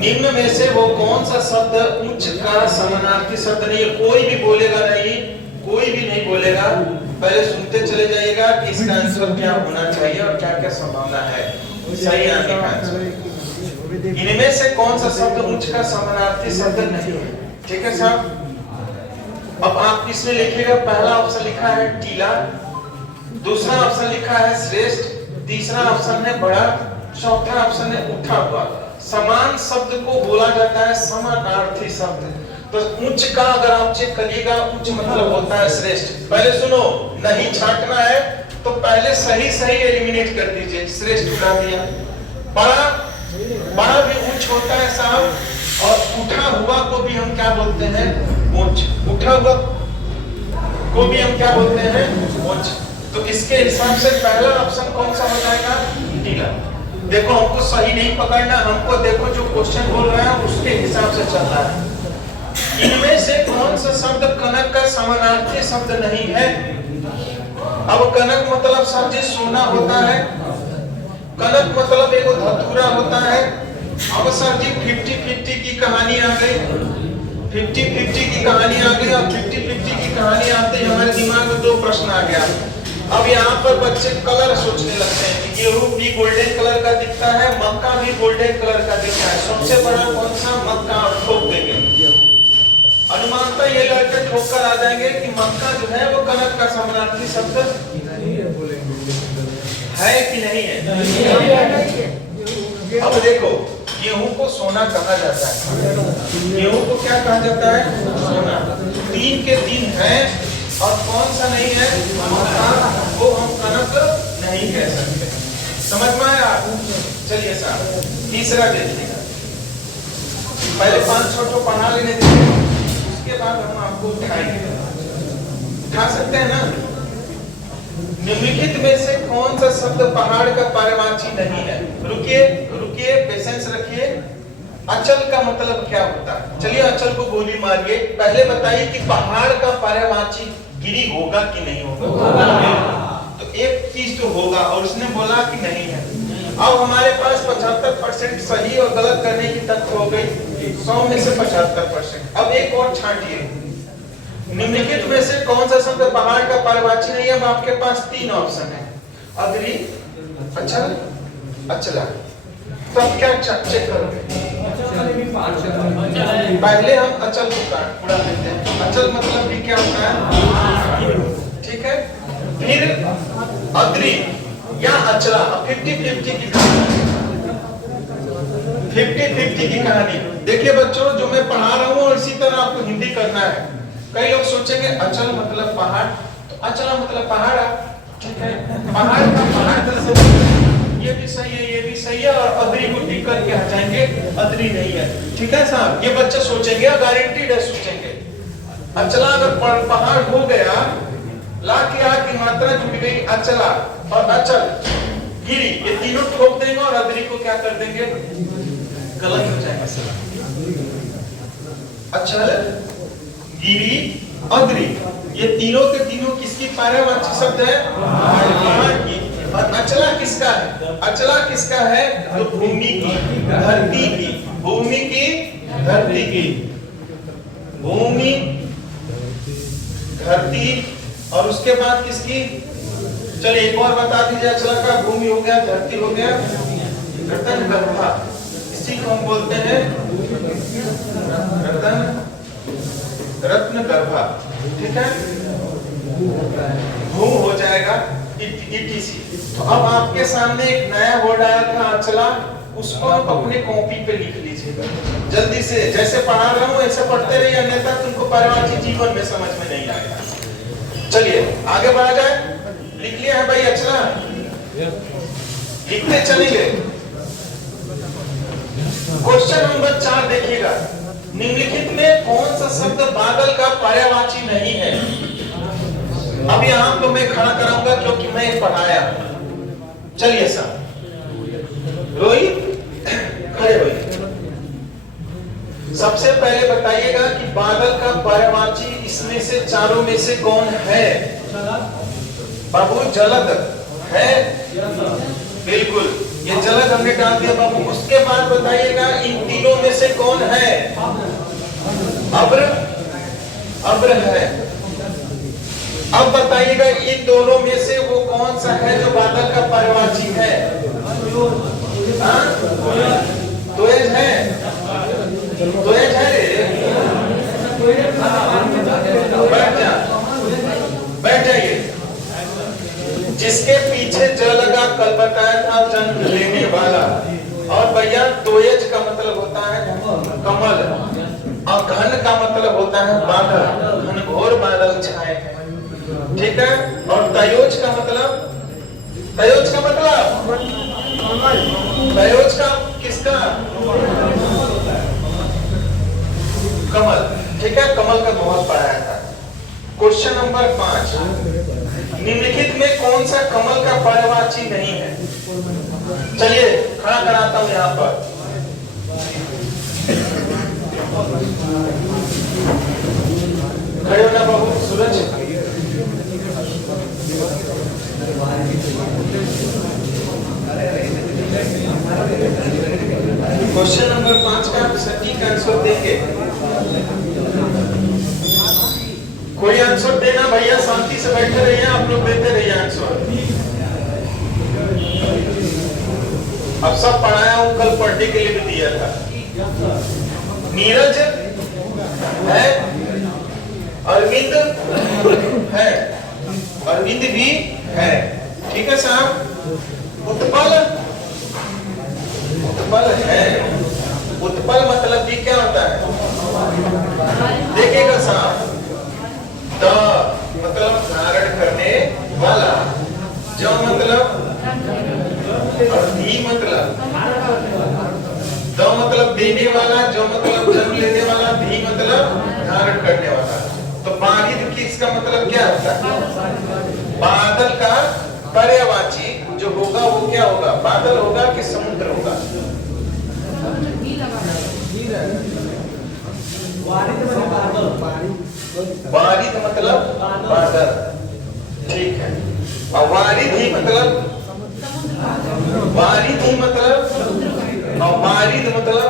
निम्न में से वो कौन सा शब्द उच्च का समानार्थी शब्द नहीं है? कोई भी बोलेगा नहीं, कोई भी नहीं बोलेगा, पहले सुनते चले जाइएगा कि इसका आंसर क्या होना चाहिए और क्या क्या संभावना है सही आने का आंसर। इनमें से कौन सा शब्द उच्च का समानार्थी शब्द नहीं है? ठीक है साहब। अब आप इसमें लिखिएगा, पहला ऑप्शन लिखा है टीला, दूसरा ऑप्शन लिखा है श्रेष्ठ, तीसरा ऑप्शन है बड़ा, चौथा ऑप्शन है उठा हुआ। समान शब्द को बोला जाता है समानार्थी शब्द। तो उच्च का अगर आप चेक करिएगा, उच्च मतलब होता है श्रेष्ठ। पहले सुनो, नहीं छांटना है तो पहले सही सही एलिमिनेट कर दीजिए। श्रेष्ठ उठा दिया। बड़ा भी उच्च होता है साहब, और उठा हुआ को भी हम क्या बोलते हैं? उच्च। उठा हुआ को भी हम क्या बोलते हैं? उच्च। तो इसके हिसाब से पहला ऑप्शन कौन सा हो जाएगा? टीला। देखो हमको सही नहीं पकड़ना, हमको देखो जो क्वेश्चन बोल रहा है उसके हिसाब से चलना है। इनमें से कौन सा शब्द कनक का समानार्थी शब्द नहीं है? अब कनक मतलब साहब जी सोना होता है, कनक मतलब एक धतूरा होता है। अब सर जी 50-50 की कहानी आ गई, 50-50 की कहानी आ गई। और 50-50 की कहानी आते ही हमारे दिमाग में दो प्रश्न आ गया। अब यहाँ पर बच्चे कलर सोचने लगते हैं कि गेहूं भी गोल्डन कलर का दिखता है, मक्का भी गोल्डन कलर का दिखता है, सबसे बड़ा कौन सा? मक्का। और ठोक देंगे। अनुमानता ये लड़के ठोक कर आ जाएंगे कि मक्का जो है वो कनक का समानार्थी शब्द है कि नहीं है? अब देखो, गेहूं को सोना कहा जाता है। गेहूं को क्या कहा जाता है? सोना। तीन के तीन है, और कौन सा नहीं है? मक्का को हम कनक नहीं कह सकते। समझ में आया? चलिए साहब तीसरा देखिएगा। पहले 5 तो पढ़ा लेने दीजिए, उसके बाद हम आपको उठाएंगे। उठा सकते हैं ना? निम्नलिखित में से कौन सा शब्द पहाड़ का पर्यायवाची नहीं है? रुकिए रुकिए, पेशेंस रखिए। अचल का मतलब क्या होता है? चलिए अचल को गोली मारिए। पहले बताइए कि पहाड़ का पर्यायवाची गिरी होगा कि नहीं होगा? तो एक चीज तो होगा, और उसने बोला कि नहीं है। अब हमारे पास 75% सही और गलत करने की तथ्य हो गई, 100 में से 75%। अब एक और छांटिए, निम्नलिखित में से कौन सा शब्द पहाड़ का पर्यायवाची नहीं है? अब आपके पास 3 ऑप्शन है, अग्नि, अचल, अचला। तो अब क्या चेक करोगे? पहले हम अचल को उड़ा देते हैं। अचल मतलब भी क्या होता है? ठीक है। फिर अग्नि या अचला। 50-50 की कहानी, 50-50 की कहानी। देखिए बच्चों, जो मैं पढ़ा रहा हूँ और इसी तरह आपको हिंदी करना है। कई लोग सोचेंगे अचल मतलब पहाड़, तो अचला मतलब पहाड़। ठीक है, पहाड़ का पहाड़ ये भी सही है, ये भी सही है, और अदरी को टिक करके हटाएंगे, अदरी नहीं है। ठीक है साहब, ये बच्चे सोचेंगे, गारंटीड है सोचेंगे। अचला अगर पहाड़ हो गया, ला की आ की मात्रा जुड़ गई, अचला और अचल, गिरी, ये तीनों ठोक देंगे और अदरी को क्या कर देंगे? गलत हो जाएगा। अचल, गिरी, अदरी, ये तीनों के तीनों किसकी पर्यायवाची शब्द है? पहाड़ की। और अचला किसका है? अचला किसका है? तो भूमि की, धरती की, भूमि की, धरती की, भूमि, धरती, और उसके बाद किसकी? चलिए एक और बता दीजिए। अचला का भूमि हो गया, धरती हो गया, रतन गर्भा, इसी को हम बोलते हैं रत्न गर्भा। ठीक है, भू हो जाएगा ETC। तो अब आपके सामने एक नया वर्ड आया था अचला, उसको आप अपने कॉपी पे लिख लीजिएगा जल्दी से। जैसे पढ़ा रहा हूँ ऐसे पढ़ते रहिए, अन्यथा तुमको पर्यायवाची जीवन में समझ में नहीं आएगा। चलिए आगे बढ़ा जाए। लिख लिया है भाई अचला? लिखते चलेंगे। क्वेश्चन नंबर 4 देखिएगा। निम्नलिखित में कौन सा शब्द बादल का पर्यायवाची नहीं है? अब यहाँ तो मैं खड़ा कराऊंगा क्योंकि मैं पढ़ाया। चलिए साहब, रोहित खड़े होइए। सबसे पहले बताइएगा कि बादल का पर्यायवाची इसमें से चारों में से कौन है? बाबू जलद है, बिल्कुल, ये जलद हमने डाल दिया बाबू। उसके बाद बताइएगा इन तीनों में से कौन है? अब्र, अब्र है। अब बताइएगा इन दोनों में से वो कौन सा है जो बादल का पर्यायवाची है? द्वैज है, द्वैज है रे। बैठ जा, बैठ जाइए। जिसके पीछे ज लगा कल बताया था जन्म लेने वाला। और भैया द्वैज का मतलब होता है कमल, और घन का मतलब होता है बादल, घनघोर बादल छाए हैं, ठीक है। और तयोज का मतलब, तयोज का मतलब, तयोज का किसका? कमल, ठीक है। कमल का बहुत पढ़ाया था। क्वेश्चन नंबर 5, निम्नलिखित में कौन सा कमल का पर्यायवाची नहीं है? चलिए खड़ा कराता हूं यहाँ पर। खड़े होना बाबू, सूरज। क्वेश्चन नंबर 5 का आप सटीक आंसर देंगे। कोई आंसर देना भैया, शांति से बैठे रहिए, आप लोग देते रहिए आंसर। अब सब पढ़ाया हूं, कल पढ़ने के लिए भी दिया था। नीरज है, अरविंद है, अरविंद भी है, ठीक है साहब। उत्पल, उत्पल है। उत्पल मतलब भी क्या होता है? देखिएगा साहब, द मतलब धारण करने वाला, जो मतलब, और धी मतलब, द मतलब देने वाला, जो मतलब जन्म लेने वाला, धी मतलब धारण करने वाला। तो बारिद किसका मतलब क्या होता है? बादल का पर्यायवाची जो होगा वो क्या होगा? बादल होगा कि समुद्र होगा? बारिद मतलब बादल, ठीक है। और वारिद ही मतलब, वारिद ही मतलब, और वारिद मतलब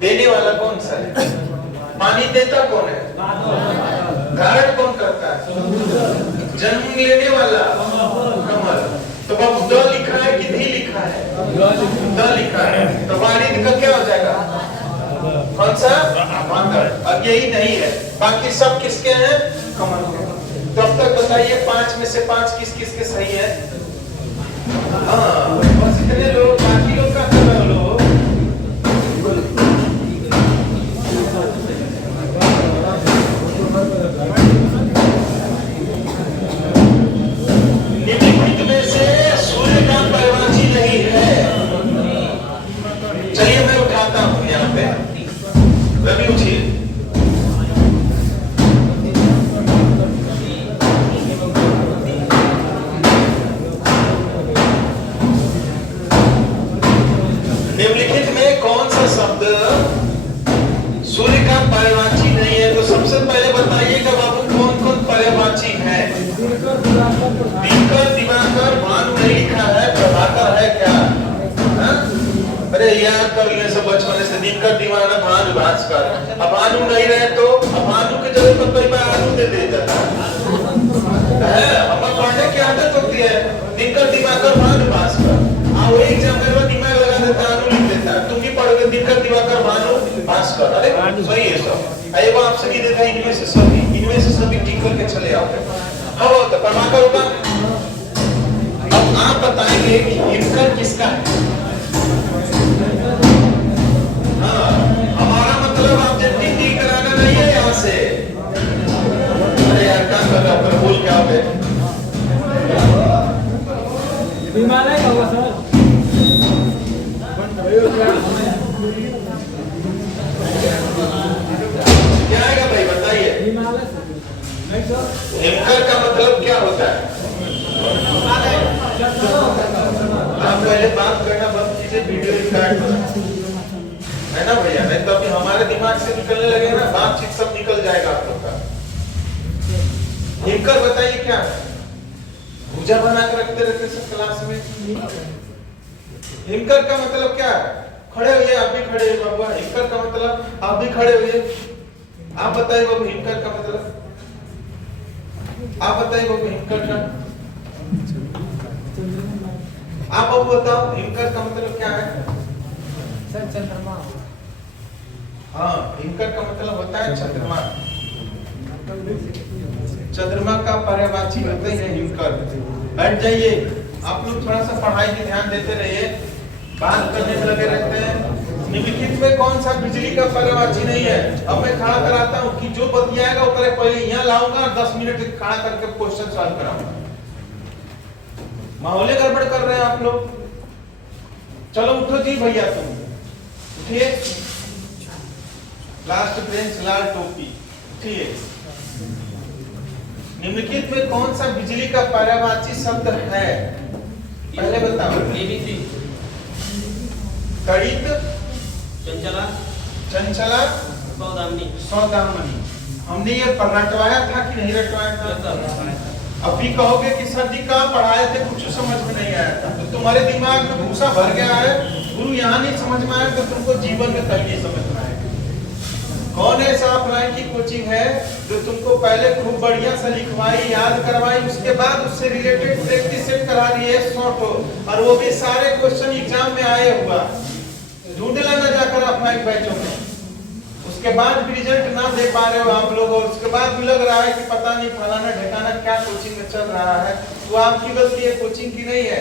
देने वाला कौन सा है? पानी देता कौन है? धारण कौन करता है? जन्म लेने वाला कमल। तो बाबू द लिखा है कि धी लिखा है? द लिखा है। तो वारिद का क्या हो जाएगा? कौन सा? बादल। अब यही नहीं है, बाकी सब किसके हैं? कमल के। तो अब तक बताइए 5 में से 5 किस किस के सही है? हाँ, बस इतने लोग, बाकी लोग का कर लो। निम्नलिखित में से सूर्य का पर्यायवाची नहीं है। चलिए मैं उठाता हूं यहाँ पे, रवि उठिए। निम्नलिखित में कौन सा शब्द सूर्य का पर्यायवाची नहीं है? तो सबसे पहले बताइएगा बाबू कौन कौन पर्यायवाची है? दिनकर, दिवाकर, भानु नहीं लिखा है, प्रभाकर है क्या? हा? अरे याद कर ले सब बचपन से, दिनकर, दिवाना, भानु, भास्कर। अब भानु नहीं रहे तो अब भानु की जगह पर कोई बार आलू दे देता है। हम पढ़ने की आदत होती है, दिनकर, दिवाकर, भानु, भास्कर। वो एग्जाम में दिमाग लगा देता है, आलू लिख देता है। तुम भी पढ़ोगे दिनकर, दिवाकर, भानु, भास्कर। अरे सही है सब। अरे वो आपसे नहीं देता, इनमें से सभी, इनमें से सभी टिक करके चले आओ। हाँ वो तो प्रभाकर होगा। अब आप बताएंगे कि हिमकर किसका है? हाँ, हमारा मतलब आप जब टिक कराना नहीं है यहाँ से। अरे यार क्या कर रहा है, बोल क्या हो? हिमालय का होगा सर। क्या आएगा भाई बताइए? हिमकर का मतलब क्या होता है? आप पहले बात करना बंद कीजिए, वीडियो रिकॉर्ड है ना भैया, नहीं तो अभी हमारे दिमाग से निकलने लगे ना, बातचीत सब निकल जाएगा आप लोग का। हिमकर बताइए क्या है? भुजा बना के रखते रहते सब क्लास में। हिमकर का मतलब क्या है? खड़े हुए, आप भी खड़े हुए बाबू। हिमकर का मतलब आप भी खड़े हुए। आप बताइए बाबू हिमकर का मतलब, आप बताइए बाबू हिमकर का, आप बाबू बताओ हिमकर का मतलब क्या है? सर चंद्रमा। हाँ, हिमकर का मतलब होता है चंद्रमा। चंद्रमा का पर्यायवाची होते हैं हिमकर। बैठ जाइए, आप लोग थोड़ा सा पढ़ाई में ध्यान देते रहिए, बात करने में लगे रहते हैं। निम्नलिखित में कौन सा बिजली का पर्यायवाची नहीं है? अब मैं खड़ा कराता हूँ कि जो बतियाएगा वो करे, पहले यहाँ लाऊंगा और 10 मिनट खड़ा करके क्वेश्चन सॉल्व कराऊंगा। माहौल गड़बड़ कर रहे हैं आप लोग। चलो उठो जी भैया, तुम उठिए। लास्ट बेंच, लाल टोपी, उठिए। निम्नलिखित में कौन सा बिजली का पर्यायवाची शब्द है? पहले बताओ। ABC, तड़ित, चंचला, चंचला, सौदामिनी। सौदामिनी। हमने ये रटवाया था कि नहीं रटवाया था? अभी कहोगे कि सर जी कहाँ पढ़ाए थे, कुछ समझ में नहीं आया था। तो तुम्हारे दिमाग में भूसा भर गया है, गुरु यहाँ नहीं समझ में आया तो तुमको जीवन में कभी नहीं समझ में आएगा। कौन ऐसा ऑफलाइन की कोचिंग है जो तुमको पहले खूब बढ़िया से लिखवाई, याद करवाई, उसके बाद उससे रिलेटेड प्रैक्टिस सेट करा रही है शॉर्ट हो, और वो भी सारे क्वेश्चन एग्जाम में आए हुआ। ढूंढ लेना जाकर ऑफलाइन बैचों में। उसके बाद भी रिजल्ट ना दे पा रहे हो आप लोग, और उसके बाद भी लग रहा है कि पता नहीं फलाना ढकाना क्या कोचिंग में चल रहा है। तो आपकी गलती है, कोचिंग की नहीं है।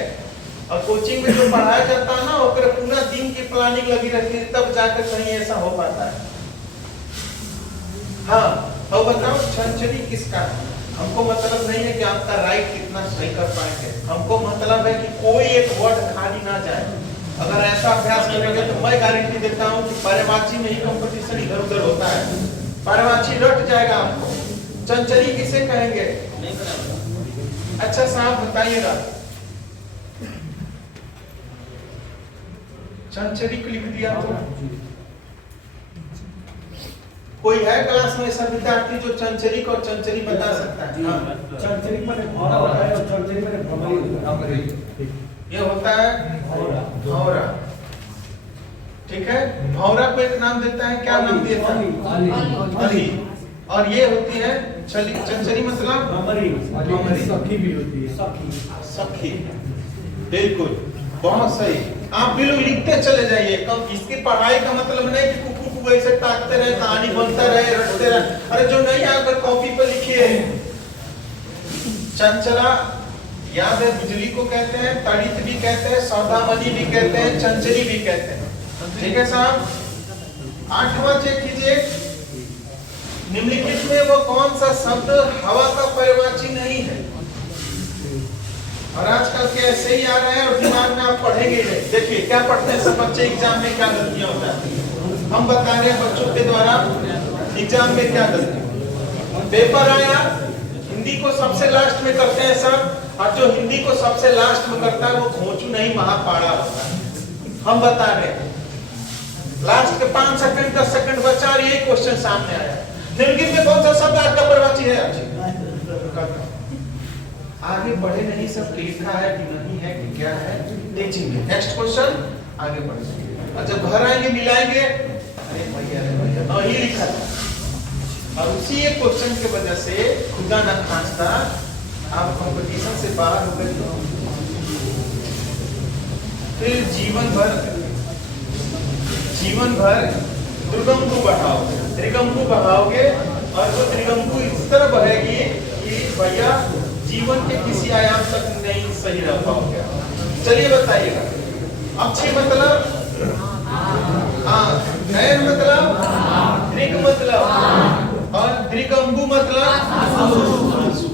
और कोचिंग में जो पढ़ाया जाता है ना, वो पूरा दिन की प्लानिंग लगी रहती है, तब जाकर कहीं ऐसा हो पाता है। हाँ, अब बताओ छंछरी किसका है? हमको मतलब नहीं है कि आपका राइट कितना सही कर पाएंगे, हमको मतलब है कि कोई एक वर्ड खाली ना जाए। अगर ऐसा अभ्यास करेंगे तो मैं गारंटी देता हूँ कि पर्यायवाची में ही कंपटीशन इधर उधर होता है, पर्यायवाची रट जाएगा आपको। चंचरी किसे कहेंगे? अच्छा साहब बताइएगा, चंचरी को लिख दिया तो कोई है क्लास में ऐसा विद्यार्थी जो चंचरी को चंचरी बता सकता है? हाँ। चंचरी में भौरा होता है और चंचरी में भौरी होता है। ये होता है भौरा, ठीक है। भौरा को एक नाम देता है, क्या नाम दिया था? अली। और ये होती है चंचरी मतलब भौरी, सखी भी होती है, सखी। सखी, बिल्कुल, बहुत सही। आप बिल्कुल लिखते चले जाइए। कब इसकी पढ़ाई का मतलब नहीं कि कुकू को ऐसे टाकते रहे, कहानी बनता रहे, रटते रहे। अरे जो नहीं आकर कॉपी पर लिखिए। चंचला याद है, बिजली को कहते हैं, तड़ित भी कहते हैं, सौदामनी भी कहते हैं, चंचरी भी कहते हैं, ठीक है साहब। 8वां चेक कीजिए, निम्नलिखित में वो कौन सा शब्द हवा का पर्यायवाची नहीं है? और आजकल के ऐसे ही आ रहे हैं और दिमाग में आप पढ़ेंगे नहीं। देखिए क्या पढ़ते हैं सब बच्चे एग्जाम में, क्या गलतियां होता है हम बता रहे हैं बच्चों के द्वारा एग्जाम में क्या गलती। पेपर आया, हिंदी को सबसे लास्ट में करते हैं सब, और जो हिंदी को सबसे लास्ट में करता है वो घोंचू नहीं महापाड़ा होता है। हम बता रहे हैं लास्ट के 5 सेकंड 10 सेकंड बचा और यही क्वेश्चन सामने आया। निम्नलिखित में कौन सा शब्द आपका पर्यायवाची है? आगे बढ़े नहीं, सब लिखा है कि नहीं है कि क्या है, देखेंगे। नेक्स्ट क्वेश्चन, आगे बढ़ेंगे और जब घर आएंगे मिलाएंगे, अरे भैया नहीं लिखा था। और उसी एक क्वेश्चन के वजह से खुदा न खांसता आप कंपटीशन से बाहर हो गए। फिर जीवन भर दुर्गम बढ़ाओगे, त्रिगम को बढ़ाओगे, और वो त्रिगम को इस तरह बढ़ेगी कि भैया जीवन के किसी आयाम तक नहीं सही रह पाओगे। चलिए बताइएगा। अच्छी मतलब नयन मतलब, दृग मतलब, और दृगंबु मतलब आंसू।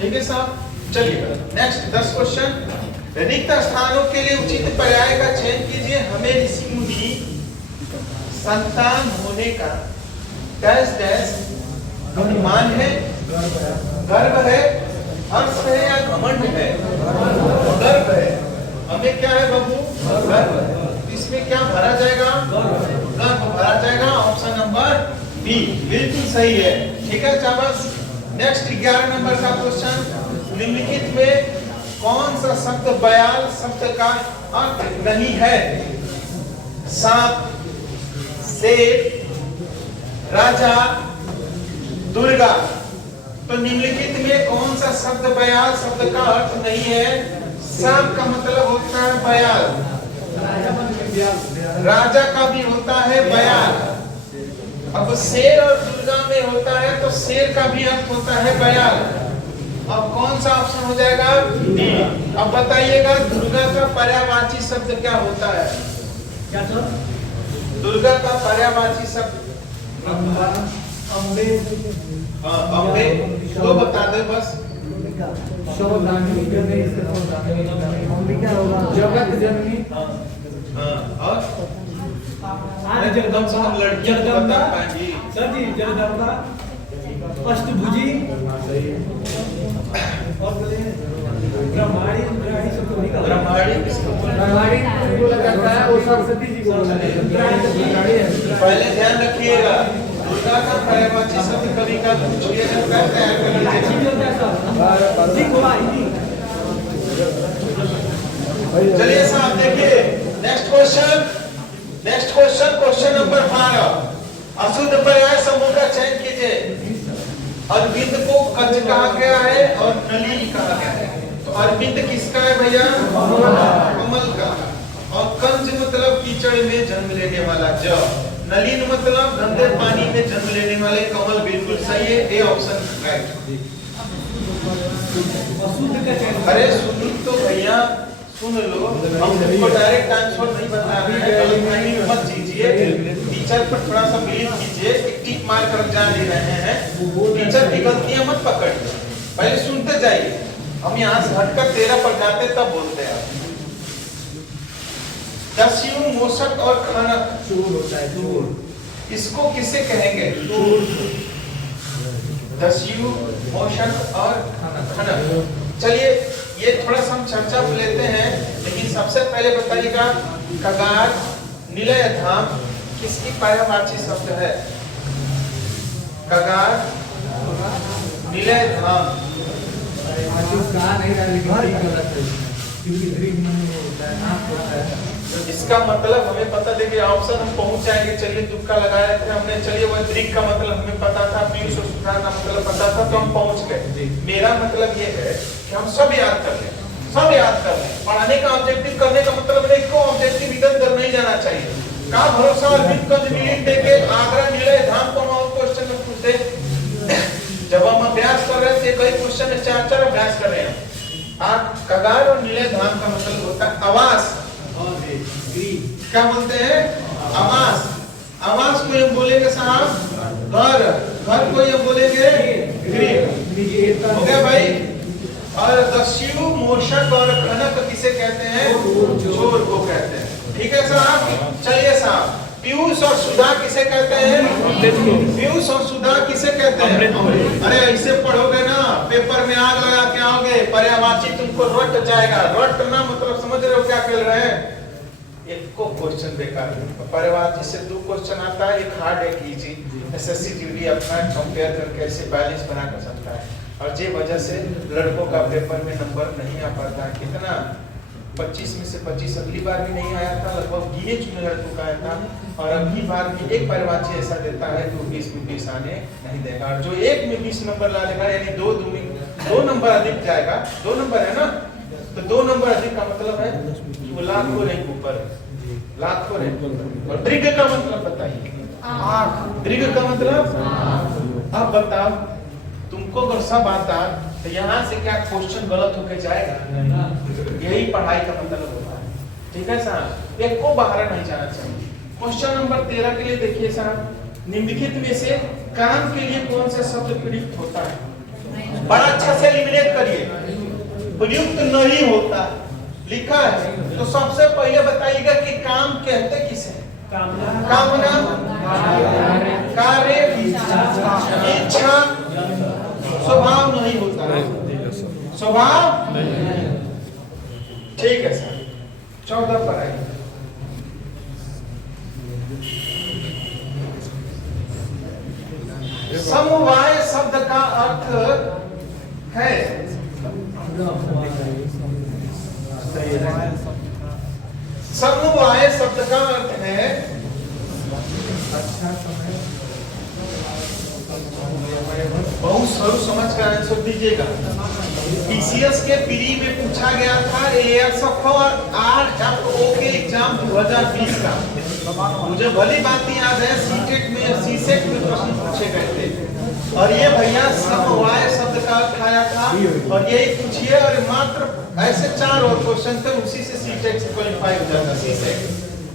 ठीक है साहब, चलिए नेक्स्ट 10 क्वेश्चन। रिक्त स्थानों के लिए उचित पर्याय का चयन कीजिए। हमें ऋषि मुनि संतान होने का डैश डैश अभिमान है, गर्व है, हर्ष है या घमंड है? गर्व है। हमें क्या है बाबू? गर्व है। इसमें क्या भरा जाएगा? गर्व भरा जाएगा। ऑप्शन नंबर बी बिल्कुल सही है, ठीक है शाबाश। नेक्स्ट 11 नंबर का क्वेश्चन। निम्नलिखित में कौन सा शब्द बयाल शब्द का और नहीं है। सांप, शेर, राजा, दुर्गा। तो निम्नलिखित में कौन सा शब्द बयाल शब्द का अर्थ नहीं है? सांप का मतलब होता है बयाल, राजा का भी होता है बयाल। अब शेर और दुर्गा में होता है तो शेर का भी अर्थ होता है बयाल। अब कौन सा ऑप्शन हो जाएगा? डी। अब बताइएगा दुर्गा का पर्यायवाची शब्द क्या होता है? क्या सर? दुर्गा का पर्यायवाची शब्द अम्बे, अम्बे तो बता दे बस। अंबिका होगा, जगत जननी। और आज जगदम्बा लड़कियां बता पाएंगी। सर जी जगदम्बा, अष्टभुजी और ब्रह्माणी। ब्रह्माणी किसको बोलते हैं? वो सरस्वती जी को। पहले ध्यान रखिएगा दुर्गा का पर्यायवाची शब्द कभी का पूछिए जाता है तैयार कर लीजिए। चलिए साहब देखिए नेक्स्ट क्वेश्चन क्वेश्चन नंबर 12। अशुद्ध पर्याय समूह का चयन कीजिए। अरविंद को कंज कहा गया है और नलिन कहा गया है। तो अरविंद किसका है भैया? कमल का। और कंज मतलब कीचड़ में जन्म लेने वाला ज। नलिन मतलब गंदे पानी में जन्म लेने वाले कमल। बिल्कुल सही है, ए ऑप्शन राइट। अरे सुन तो भैया सुन लो, हम तुमको डायरेक्ट आंसर नहीं बता रहे हैं, मत कीजिए। टीचर पर थोड़ा सा बिलीव कीजिए, एक टिक मार कर जा ले रहे हैं। टीचर की गलतियां मत पकड़िए, पहले सुनते जाइए। हम यहाँ से हटकर 13 पर जाते तब बोलते हैं। दस्यु, मूषक और खनक। चूर होता है, चूर। इसको किसे कहेंगे? दस्यु, मूषक और खनक। चलिए ये थोड़ा सा हम चर्चा में लेते हैं, लेकिन सबसे पहले बताइएगा कगार, निलय धाम किसकी पर्यायवाची शब्द है? कगार, निलय धाम। इसका मतलब हमें पता देखिए ऑप्शन हम पहुंच जाएंगे। चलिए तुक्का लगाए थे हमने, चलिए वह दृग का मतलब हमें पता था, पीयूष और सुधा का मतलब पता था, तो हम पहुंच गए। मेरा मतलब ये है कि हम सब याद कर लें, सब याद कर लें। पढ़ाने का ऑब्जेक्टिव करने का मतलब नहीं, को ऑब्जेक्टिव इधर उधर नहीं जाना चाहिए। का भरोसा अरविंद कंज मिलिट देके आगरा निलय धाम को हम क्वेश्चन में पूछते। जब हम अभ्यास कर रहे थे कई क्वेश्चन 4 अभ्यास कर रहे हैं। कगार और निलय धाम का मतलब होता है आवास। क्या बोलते हैं? आवास। आवास को हम बोलेंगे साहब घर, घर को हम बोलेंगे गृह। हो गया भाई। और दस्यु, मूषक और खनक किसे कहते हैं? चोर को कहते हैं। ठीक है साहब। चलिए साहब पीयूष और सुधा किसे कहते हैं? पीयूष और सुधा किसे कहते हैं? अरे ऐसे पढ़ोगे ना पेपर में आग लगा के आओगे, पर्यायवाची तुमको रट जाएगा। रटना मतलब समझ रहे हो क्या खेल रहे हैं? एक को क्वेश्चन बेकार है। पर्यायवाची से 2 क्वेश्चन आता है, एक हार्ड एक इजी। एसएससी जीडी अपना कंपेयर करके ऐसे बैलेंस बना कर सकता है। और जे वजह से लड़कों का पेपर में नंबर नहीं आ पाता है। कितना 25 में से 25 अगली बार भी नहीं आया था, लगभग गिने चुने लड़कों का आया था। और अगली बार भी एक पर्यायवाची ऐसा देता है जो 20 में 20 आने नहीं देगा। और जो 1 में 20 नंबर ला लेगा यानी 2 नंबर अधिक जाएगा। 2 नंबर है ना, तो 2 नंबर अधिक का मतलब है वो लाखों रैंक ऊपर है, लाखों रैंक। और दृग का मतलब बताइए? दृग का मतलब? अब बताओ तुमको अगर सब आता तो यहाँ से क्या क्वेश्चन गलत होके जाएगा? यही पढ़ाई का मतलब होता है। ठीक है साहब, एक को बाहर नहीं जाना चाहिए। क्वेश्चन नंबर 13 के लिए देखिए साहब, निम्नलिखित में से काम के लिए कौन सा शब्द प्रयुक्त होता है? बड़ा अच्छा से एलिमिनेट करिए। प्रयुक्त नहीं होता लिखा है तो सबसे पहले बताइएगा कि काम कहते किसे? कामना, कार्य, इच्छा। स्वभाव नहीं होता है, स्वभाव। ठीक है सर, 14 पर आइए। समवाय शब्द का अर्थ है समवाय शब्द का अर्थ है अच्छा समय बहुत स्वरूप समझ कर आंसर दीजिएगा। पीसीएस के प्री में पूछा गया था एएसएफ और आरएफओ के एग्जाम 2020 का। मुझे भली बात याद है सीटेट में सीसेट में प्रश्न पूछे गए थे और ये भैया समवाय शब्द का अर्थ आया था और यही पूछिए और मात्र ऐसे 4 और क्वेश्चन थे, उसी से सीटेट से क्वालीफाई हो जाता सीसेट।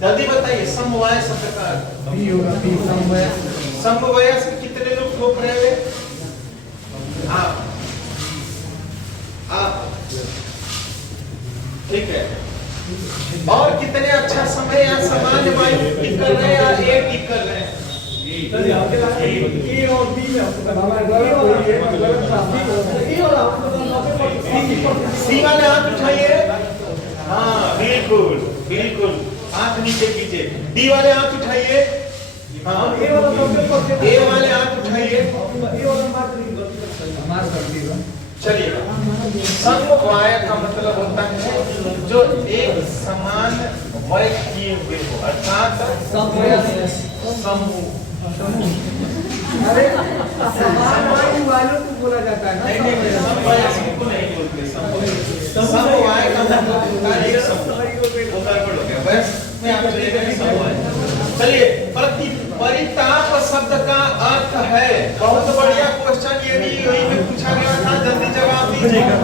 जल्दी बताइए समवाय शब्द का अर्थ। बी होगा बी समवाय। समवाय से कितने लोग ठोक रहे हैं? आप ठीक है। और कितने अच्छा समय या सामान्य वायु टिक कर रहे हैं या ए टिक कर रहे हैं? चलिए आपके पास ए और बी में आपको बताना है। सी वाले हाथ उठाइए। हाँ बिल्कुल बिल्कुल, हाथ नीचे कीजिए। डी वाले हाथ उठाइए। हाँ ए वाले हाथ उठाइए। चलिए, समवाय का मतलब होता है जो एक समान वय किए हुए हो, अर्थात समूह। अरे समान वालों को बोला जाता है नहीं नहीं, समवाय को नहीं बोलते। समवाय का मतलब होता है एक समूह। वो गड़बड़ हो गया, बस मैं आपको ये कहूं समवाय। चलिए, परिताप शब्द का अर्थ है, बहुत बढ़िया क्वेश्चन ये भी यही में पूछा गया था, जल्दी जवाब दीजिएगा।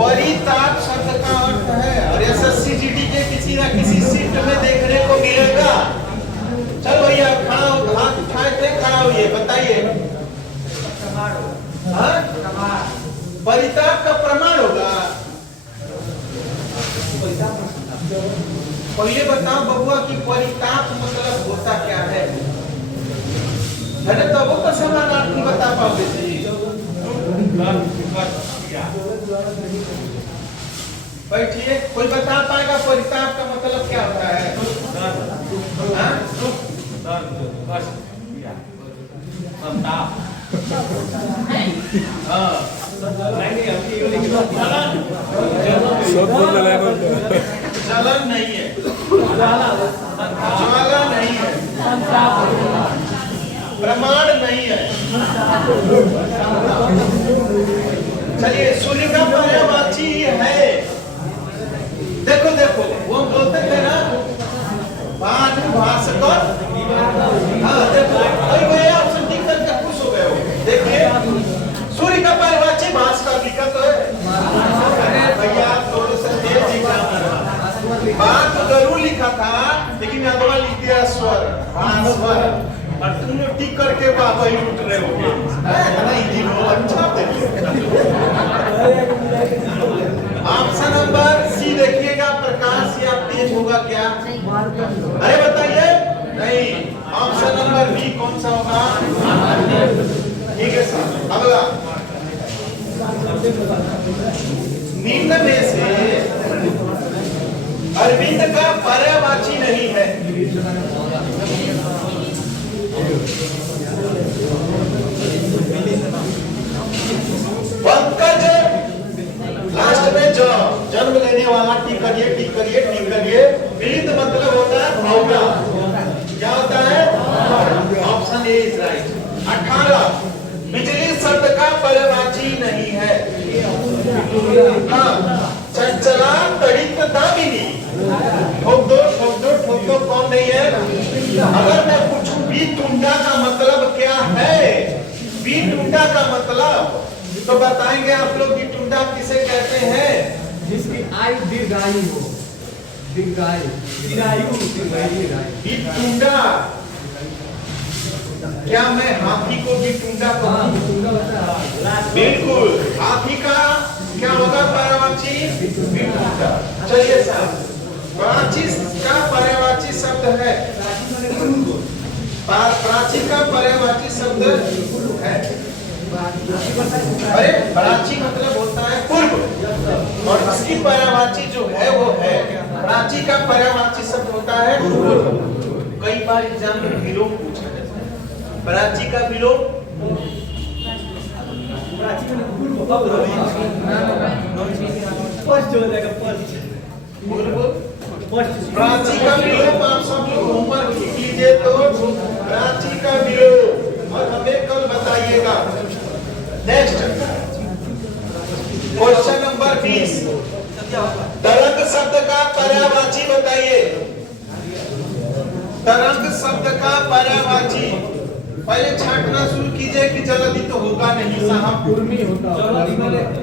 परिताप शब्द का अर्थ है और एसएससी जीडी के किसी ना किसी सीट में देखने को मिलेगा। चलो भैया खड़ा हो, हाथ उठाए थे, खड़ा होइए, बताइए। परिताप का प्रमाण होगा। पहले बताओ बबुआ कि परिताप मतलब होता क्या है? अरे तब तो समानार्थी बता पाओगे जी। बैठिए, कोई बता पाएगा परिताप का मतलब क्या होता है? जलन नहीं है, ज्वाला नहीं है, प्रमाण नहीं है। चलिए, सूर्य का पर्यायवाची है। देखो देखो, वो बोलते थे ना भास्कर। हाँ देखो, अरे भैया आप सब दिख करके खुश हो गए हो। देखिए, सूर्य का पर्यायवाची भास्कर लिखा तो है। अरे भैया थोड़ा सा तेज एग्जाम रहा, बात तो जरूर लिखा था लेकिन अगवा लिख दिया स्वर, भास्कर। और तुम लोग टिक करके बाबा ही उठ रहे हो। अच्छा ऑप्शन नंबर सी देखिएगा, प्रकाश या तेज होगा क्या? अरे बताइए। नहीं, ऑप्शन नंबर बी कौन सा होगा? ठीक है सर, अगला। निम्न में से अरविंद का पर्यायवाची नहीं है। पंकज, लास्ट में जन्म लेने वाला, टिक करिए टिक करिए टिक करिए। विलित मतलब होता है भावना। क्या होता है? Option A is right. 18, बिजली शब्द का पर्यायवाची नहीं है। हाँ, चंचला तड़ित दामिनी। ठोक दो कौन नहीं है? अगर मैं पूछूं बी टुंडा का मतलब क्या है, बी टुंडा का मतलब तो बताएंगे आप लोग। बी टुंडा किसे कहते हैं? जिसकी आयु दीर्घायु हो। दीर्घायु, दीर्घायु, दीर्घायु। बी टुंडा, क्या मैं हाथी को भी टुंडा कहूं? बिल्कुल, हाथी का क्या होगा पर्यायवाची? बी टुंडा। चलिए साहब, प्राची का पर्यायवाची शब्द है। प्राची का पर्यायवाची शब्द है। अरे प्राची मतलब होता है पूर्व और इसकी पर्यायवाची जो है वो है। प्राची का पर्यायवाची शब्द होता है पूर्व। कई बार एग्जाम में विलोम पूछा जाता है। प्राची का विलोम पूर्व प्राची का विलोम आप सब लोग होमवर्क कीजिए तो प्राची का विलोम और हमें कल बताइएगा। नेक्स्ट क्वेश्चन नंबर 20, तरंग शब्द का पर्यायवाची बताइए। तरंग शब्द का पर्यायवाची पहले छांटना शुरू कीजिए कि जल्दी तो होगा नहीं साहब,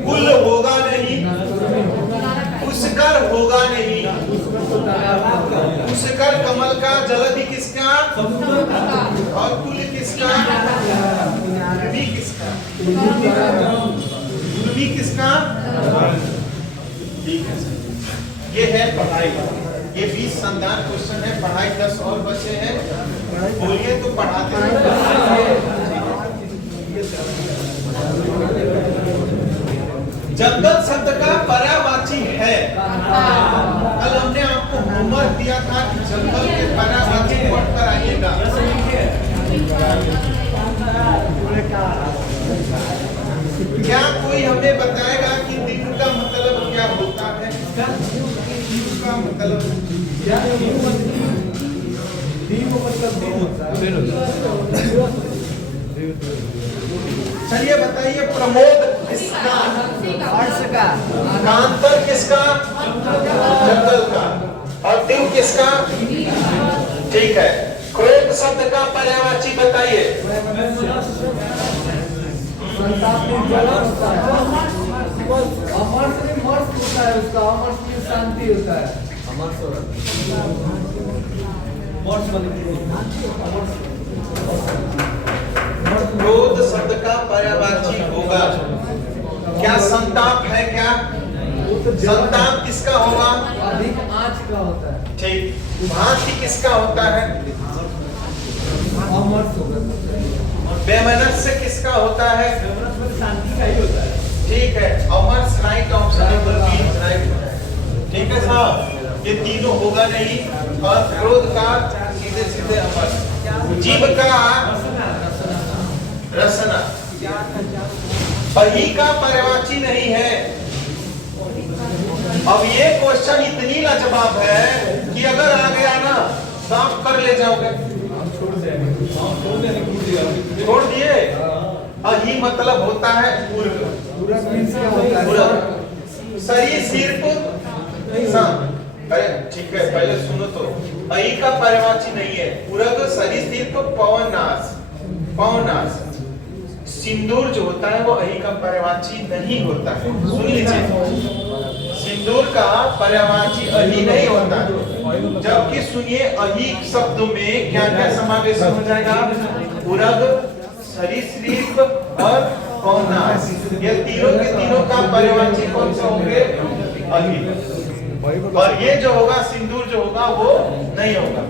कुल होगा नहीं, पुष्कर होगा नहीं, पुष्कर कमल का, जलधि किसका और कुल किसका, उर्मी किसका, उर्मी किसका। ठीक है, ये है पढ़ाई। ये 20 संधान क्वेश्चन है, पढ़ाई 10 और बचे हैं। बोलिए तो पढ़ाते हैं। जंगल शब्द का पर्यायवाची है। कल हमने आपको होमवर्क दिया था कि जंगल के पर्यायवाची पढ़कर आइएगा। क्या कोई हमें बताएगा कि दिन का मतलब क्या होता है? दिन का मतलब चलिए बताइए। प्रमोद किसका? कांतर किसका? जंगल का। और दिव किसका? ठीक है। क्रोध शब्द का पर्यायवाची बताइए। शांति होता है। क्रोध शब्द का पर्यायवाची होगा क्या? संताप है क्या? संताप किसका होगा? अधिक आँच का होता है। ठीक। भांति किसका होता है? अमर्ष होगा। बेमनस्य किसका होता है? शांति का ही होता है। ठीक है, अमर्ष राइट ऑप्शन नंबर 3 राइट है। ठीक है साहब, ये तीनों होगा नहीं। और क्रोध का सीधे सीधे अमर्ष। जीव का रसना। अही का पर्यायवाची नहीं है। अब ये क्वेश्चन इतनी लाजवाब है कि अगर आ गया ना तो आप कर ले जाओगे। छोड़ दिए। अही मतलब होता है पूर्व। शरीर सिर्फ ठीक है, पहले सुनो तो। अही का पर्यायवाची नहीं है। पूरब शरीर सिर्फ पवनाश। पवनाश सिंदूर जो होता है वो अही का पर्यायवाची नहीं होता है। सुन लीजिए, सिंदूर का पर्यायवाची अही नहीं होता। जबकि सुनिए, अही शब्द में क्या क्या समावेश हो जाएगा? पूरब, सरीसृप और पवनाश। ये तीनों के तीनों का पर्यायवाची कौन सा होंगे? अही। और ये जो होगा सिंदूर जो होगा वो नहीं होगा।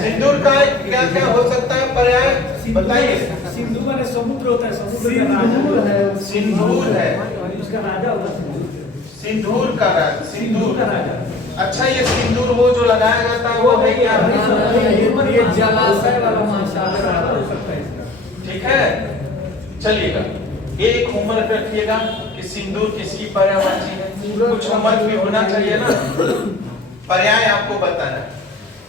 सिंदूर का क्या क्या हो सकता है पर्याय बताइए। सिंधु माने समुद्र होता है। समुद्र है। सिंदूर है। उसका राजा होता है। सिंदूर का राजा। सिंदूर का राजा। अच्छा, ये सिंदूर वो जो लगाया जाता है वो है क्या? ये जलाशय वाला महासागर हो सकता है इसका। ठीक है, चलिएगा। एक होमवर्क रखिएगा कि सिंदूर किसकी पर्यायवाची है। कुछ होमवर्क भी होना चाहिए ना। पर्याय आपको बताना।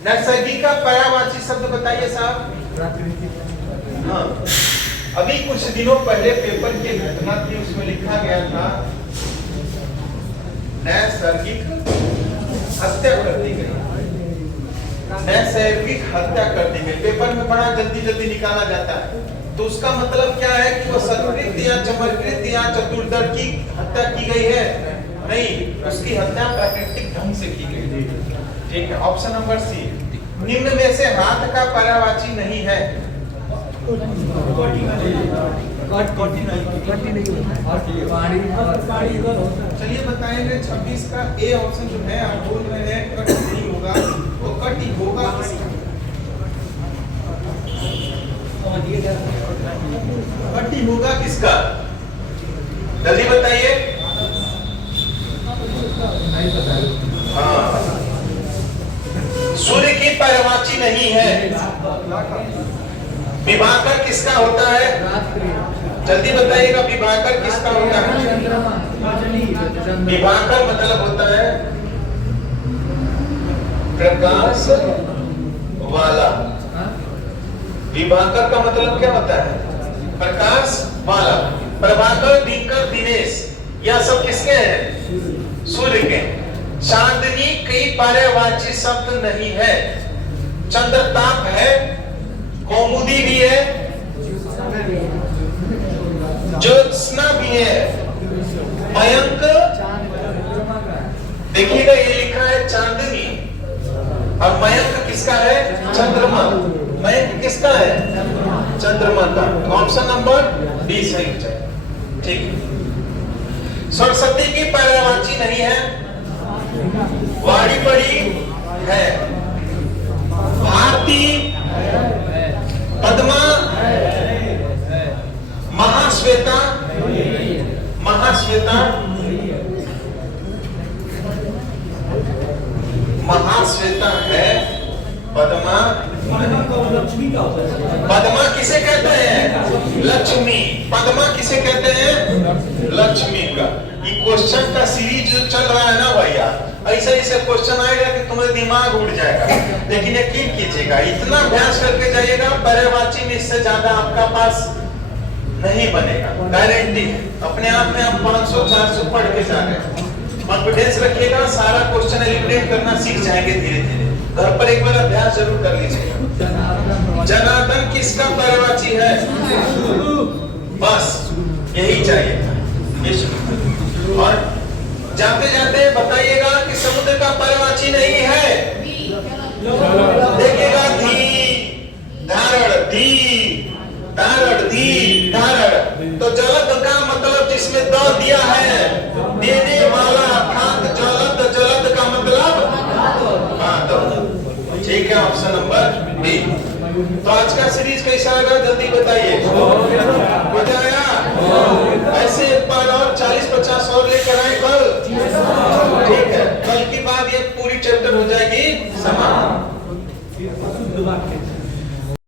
नैसर्गिक का पर्यायवाची शब्द बताइए साहब। हाँ, अभी कुछ दिनों पहले पेपर की घटना थी, उसमें लिखा गया था नैसर्गिक हत्या कर दी गई। नैसर्गिक हत्या कर दी गई। पेपर में बड़ा जल्दी जल्दी निकाला जाता है। तो उसका मतलब क्या है कि वो सत्कृत या चमरकृत या चतुर्दर की हत्या की गई है? नहीं, उसकी हत्या प्राकृतिक ढंग से की गई। ठीक है, ऑप्शन नंबर सी। निम्न में से हाथ का पर्यायवाची नहीं है। चलिए बताएंगे। 26 का ए ऑप्शन जो है आप बोल रहे हैं कट नहीं होगा, वो कट ही होगा। कट ही होगा किसका? जल्दी बताइए। हाँ, सूर्य की पर्यायवाची नहीं है। विभाकर किसका होता है? जल्दी बताइएगा, विभाकर किसका होता है? विभाकर मतलब होता है प्रकाश वाला। विभाकर का मतलब क्या होता है? प्रकाश वाला। प्रभाकर, दिनकर, दिनेश, यह सब किसके हैं? सूर्य के। चांदनी कई पर्यायवाची शब्द नहीं है। चंद्रताप है, कौमुदी भी है, ज्योत्सना भी है, मयंक, देखिएगा ये लिखा है चांदनी, और मयंक किसका है? चंद्रमा। मयंक किसका है? चंद्रमा का। ऑप्शन नंबर डी सही हो जाए। ठीक है। सरस्वती की पर्यायवाची नहीं है, वाणी पड़ी है, भारती, पद्मा, महाश्वेता, महाश्वेता, महाश्वेता है, पद्मा। पद्मा किसे कहते हैं? लक्ष्मी। पद्मा किसे कहते हैं? लक्ष्मी का। ये क्वेश्चन का सीरीज जो चल रहा है ना भैया, ऐसा ऐसा क्वेश्चन आएगा कि तुम्हारे दिमाग उड़ जाएगा। लेकिन यकीन कीजिएगा, इतना अभ्यास करके जाइएगा, पर्यायवाची में इससे ज्यादा आपका पास नहीं बनेगा, गारंटी है। अपने आप में आप 500-400 पढ़ के जा रहे हैं। कॉन्फिडेंस रखिएगा, सारा क्वेश्चन एलिमिनेट करना सीख जाएंगे धीरे धीरे। घर पर एक बार अभ्यास जरूर कर लीजिएगा। जनार्दन किसका पर्यायवाची है? बस यही चाहिए था। और जाते जाते बताइएगा कि समुद्र का पर्यायवाची नहीं है। देखिएगा, धी, धारण, धी, धारण, धी, धारण। तो जलद का मतलब जिसमें द दिया है, देने वाला, अर्थात जलद, जलद का मतलब ठीक है। Option number B. तो आज का सीरीज कैसा लगा जल्दी बताइए। मजा आया? ऐसे एक बार और 40-50 और लेकर आए कल। ठीक है, कल की बाद ये पूरी चैप्टर हो जाएगी समाप्त।